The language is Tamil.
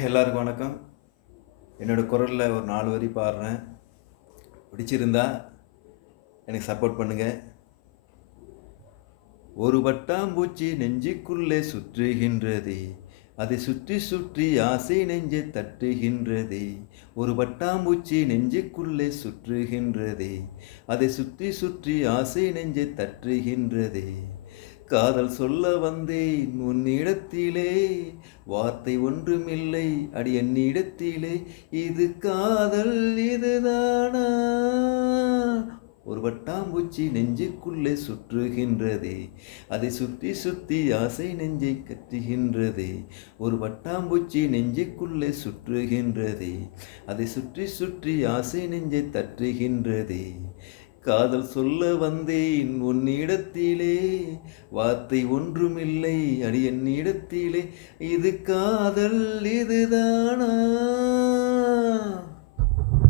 எல்லாருக்கும் வணக்கம். என்னோடய குரலில் ஒரு 4 வரி பாடுறேன். பிடிச்சிருந்தா எனக்கு சப்போர்ட் பண்ணுங்கள். ஒரு பட்டாம்பூச்சி நெஞ்சுக்குள்ளே சுற்றுகின்றதே, அதை சுற்றி சுற்றி ஆசை நெஞ்சை தட்டுகின்றதே. ஒரு பட்டாம்பூச்சி நெஞ்சுக்குள்ளே சுற்றுகின்றதே, அதை சுற்றி சுற்றி ஆசை நெஞ்சை தட்டுகின்றதே. காதல் சொல்ல வந்தேன் உன்னிடத்திலே, வார்த்தை ஒன்றுமில்லை அடி என்னிடத்திலே. இது காதல் இதுதானா? ஒரு பட்டாம்பூச்சி நெஞ்சுக்குள்ளே சுற்றுகின்றதே, அதை சுற்றி சுற்றி ஆசை நெஞ்சை கட்டுகின்றதே. ஒரு பட்டாம்பூச்சி நெஞ்சுக்குள்ளே சுற்றுகின்றதே, அதை சுற்றி சுற்றி ஆசை நெஞ்சை தட்டுகின்றதே. காதல் சொல்ல வந்தேன் உன்னிடத்திலே, வார்த்தை ஒன்றுமில்லை அடி என்னிடத்திலே. இது காதல் இதுதானா?